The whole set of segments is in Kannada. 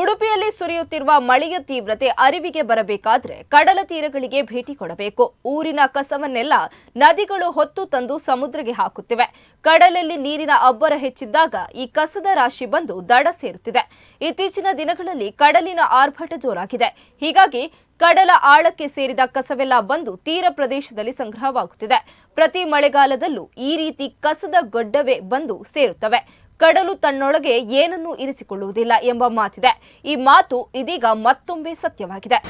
ಉಡುಪಿಯಲ್ಲಿ ಸುರಿಯುತ್ತಿರುವ ಮಳೆಯ ತೀವ್ರತೆ ಅರಿವಿಗೆ ಬರಬೇಕಾದ್ರೆ ಕಡಲ ತೀರಗಳಿಗೆ ಭೇಟಿ ಕೊಡಬೇಕು. ಊರಿನ ಕಸವನ್ನೆಲ್ಲ ನದಿಗಳು ಹೊತ್ತು ತಂದು ಸಮುದ್ರಕ್ಕೆ ಹಾಕುತ್ತಿವೆ. ಕಡಲಲ್ಲಿ ನೀರಿನ ಅಬ್ಬರ ಹೆಚ್ಚಿದ್ದಾಗ ಈ ಕಸದ ರಾಶಿ ಬಂದು ದಡ ಸೇರುತ್ತಿದೆ. ಇತ್ತೀಚಿನ ದಿನಗಳಲ್ಲಿ ಕಡಲಿನ ಆರ್ಭಟ ಜೋರಾಗಿದೆ. ಹೀಗಾಗಿ ಕಡಲ ಆಳಕ್ಕೆ ಸೇರಿದ ಕಸವೆಲ್ಲ ಬಂದು ತೀರ ಪ್ರದೇಶದಲ್ಲಿ ಸಂಗ್ರಹವಾಗುತ್ತಿದೆ. ಪ್ರತಿ ಮಳೆಗಾಲದಲ್ಲೂ ಈ ರೀತಿ ಕಸದ ಗೊಡ್ಡವೇ ಬಂದು ಸೇರುತ್ತವೆ. ಕಡಲು ತನ್ನೊಳಗೆ ಏನನ್ನೂ ಇರಿಸಿಕೊಳ್ಳುವುದಿಲ್ಲ ಎಂಬ ಮಾತಿದೆ. ಈ ಮಾತು ಇದೀಗ ಮತ್ತೊಮ್ಮೆ ಸತ್ಯವಾಗಿದೆ.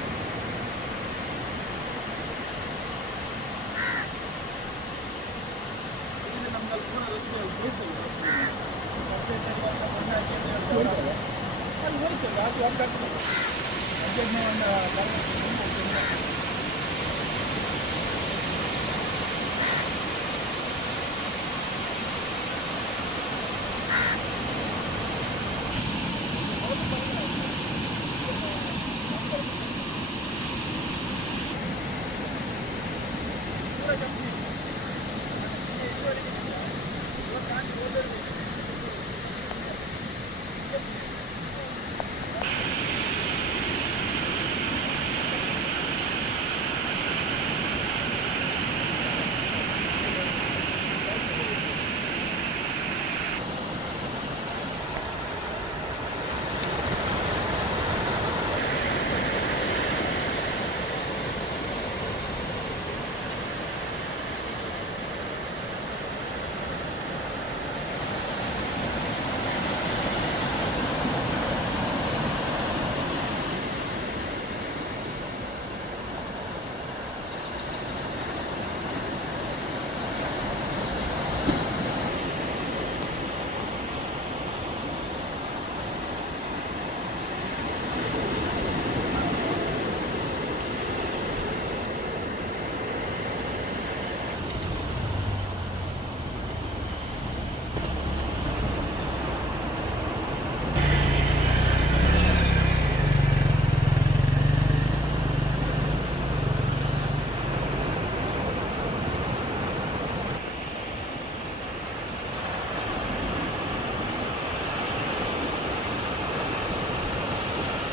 Thank you.